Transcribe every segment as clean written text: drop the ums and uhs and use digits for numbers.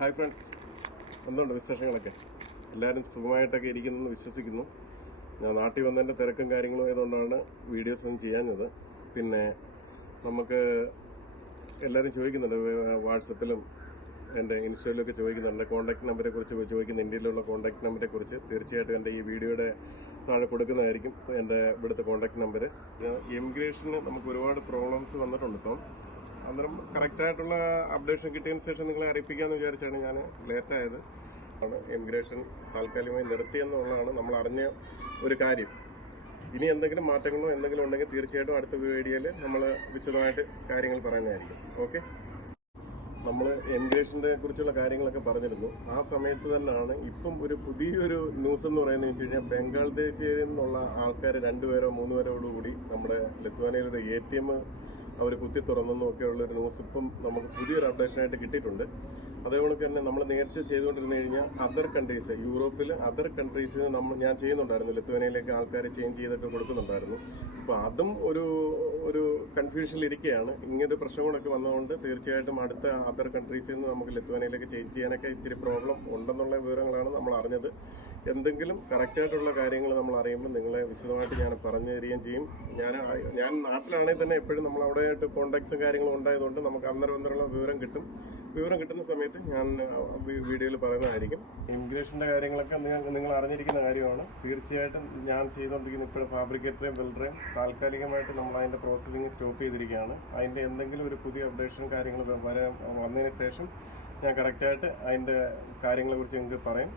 Hi friends, എന്തുണ്ട് വിശേഷങ്ങളൊക്കെ? എല്ലാവരും സുഖമായിട്ടൊക്കെ ഇരിക്കുന്നെന്ന് വിശ്വസിക്കുന്നു. ഞാൻ നാട്ടിൽ വന്നതിൻ്റെ തിരക്കും കാര്യങ്ങളും ആയതുകൊണ്ടാണ് വീഡിയോസ് ഒന്നും ചെയ്യാഞ്ഞത്. പിന്നെ നമുക്ക് എല്ലാവരും ചോദിക്കുന്നുണ്ട്, വാട്സപ്പിലും എൻ്റെ ഇൻസ്റ്റയിലൊക്കെ ചോദിക്കുന്നുണ്ട് കോൺടാക്ട് നമ്പറെ കുറിച്ച് ചോദിക്കുന്ന, ഇന്ത്യയിലുള്ള കോൺടാക്ട് നമ്പറെ കുറിച്ച്. തീർച്ചയായിട്ടും എൻ്റെ ഈ വീഡിയോയുടെ താഴെ കൊടുക്കുന്നതായിരിക്കും എൻ്റെ ഇവിടുത്തെ കോൺടാക്ട് നമ്പർ. ഇമിഗ്രേഷന് നമുക്ക് ഒരുപാട് പ്രോബ്ലംസ് വന്നിട്ടുണ്ട് ഇപ്പം. അന്നേരം കറക്റ്റായിട്ടുള്ള അപ്ഡേഷൻ കിട്ടിയതിന് ശേഷം നിങ്ങളെ അറിയിപ്പിക്കാമെന്ന് വിചാരിച്ചാണ് ഞാൻ ലേറ്റായത്. ഇമിഗ്രേഷൻ താൽക്കാലികമായി നിർത്തിയെന്നുള്ളതാണ് നമ്മൾ അറിഞ്ഞ ഒരു കാര്യം. ഇനി എന്തെങ്കിലും മാറ്റങ്ങളോ എന്തെങ്കിലും ഉണ്ടെങ്കിൽ തീർച്ചയായിട്ടും അടുത്ത വീഡിയോയിൽ നമ്മൾ വിശദമായിട്ട് കാര്യങ്ങൾ പറയുന്നതായിരിക്കും. ഓക്കെ, നമ്മൾ ഇമിഗ്രേഷനെ കുറിച്ചുള്ള കാര്യങ്ങളൊക്കെ പറഞ്ഞിരുന്നു. ആ സമയത്ത് തന്നെയാണ് ഇപ്പം ഒരു പുതിയൊരു ന്യൂസ് എന്ന് പറയുന്നത് വെച്ച് കഴിഞ്ഞാൽ, ബംഗ്ലാദേശിൽ നിന്നുള്ള ആൾക്കാർ 2 പേരോ 3 പേരോടുകൂടി നമ്മുടെ ലിത്വാനിയയിലൊരു ATM അവർ കുത്തി തുറന്നെന്നൊക്കെയുള്ളൊരു ന്യൂസ് ഇപ്പം നമുക്ക് പുതിയൊരു അപ്ഡേഷനായിട്ട് കിട്ടിയിട്ടുണ്ട്. അതേപോലെ തന്നെ നമ്മൾ നേരത്തെ ചെയ്തുകൊണ്ടിരുന്നു കഴിഞ്ഞാൽ അതർ കൺട്രീസ്, യൂറോപ്പിൽ അതർ കൺട്രീസിൽ ഞാൻ ചെയ്യുന്നുണ്ടായിരുന്നു, ലിത്വാനിയയിലേക്ക് ആൾക്കാർ ചേഞ്ച് ചെയ്തൊക്കെ കൊടുക്കുന്നുണ്ടായിരുന്നു. അപ്പോൾ അതും ഒരു കൺഫ്യൂഷനിലിരിക്കുകയാണ്. ഇങ്ങനൊരു പ്രശ്നങ്ങളൊക്കെ വന്നതുകൊണ്ട് തീർച്ചയായിട്ടും അടുത്ത അതർ കൺട്രീസിൽ നിന്ന് നമുക്ക് ലിത്വാനിയയിലേക്ക് ചേഞ്ച് ചെയ്യാനൊക്കെ ഇച്ചിരി പ്രോബ്ലം ഉണ്ടെന്നുള്ള വിവരങ്ങളാണ് നമ്മൾ അറിഞ്ഞത്. എന്തെങ്കിലും കറക്റ്റായിട്ടുള്ള കാര്യങ്ങൾ നമ്മൾ അറിയുമ്പോൾ നിങ്ങളെ വിശദമായിട്ട് ഞാൻ പറഞ്ഞു തരികയും ചെയ്യും. ഞാൻ നാട്ടിലാണെങ്കിൽ തന്നെ എപ്പോഴും നമ്മൾ അവിടെയായിട്ട് കോൺടാക്ട്സും കാര്യങ്ങളും ഉണ്ടായതുകൊണ്ട് നമുക്ക് അന്നേരമുള്ള വിവരം കിട്ടും. വിവരം കിട്ടുന്ന സമയത്ത് ഞാൻ വീഡിയോയിൽ പറയുന്നതായിരിക്കും. ഇമിഗ്രേഷൻ്റെ കാര്യങ്ങളൊക്കെ നിങ്ങൾ അറിഞ്ഞിരിക്കുന്ന കാര്യമാണ്. തീർച്ചയായിട്ടും ഞാൻ ചെയ്തുകൊണ്ടിരിക്കുന്ന ഇപ്പോഴും ഫാബ്രിക്കേറ്ററേയും വെൽഡറേയും താൽക്കാലികമായിട്ട് നമ്മൾ അതിൻ്റെ പ്രോസസ്സിങ് സ്റ്റോപ്പ് ചെയ്തിരിക്കുകയാണ്. അതിൻ്റെ എന്തെങ്കിലും ഒരു പുതിയ അപ്ഡേഷൻ കാര്യങ്ങൾ വന്നതിന് ശേഷം ഞാൻ കറക്റ്റായിട്ട് അതിൻ്റെ കാര്യങ്ങളെക്കുറിച്ച് നിങ്ങൾക്ക് പറയും.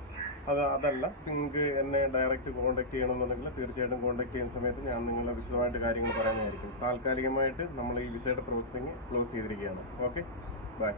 അതല്ല, നിങ്ങൾക്ക് എന്നെ ഡയറക്റ്റ് കോൺടാക്ട് ചെയ്യണമെന്നുണ്ടെങ്കിൽ തീർച്ചയായിട്ടും കോൺടാക്ട് ചെയ്യുന്ന സമയത്ത് ഞാൻ നിങ്ങളെ വിശദമായിട്ട് കാര്യങ്ങൾ പറയുന്നതായിരിക്കും. താൽക്കാലികമായിട്ട് നമ്മൾ ഈ വിസയുടെ പ്രോസസ്സിങ് ക്ലോസ് ചെയ്തിരിക്കുകയാണ്. Okay, by.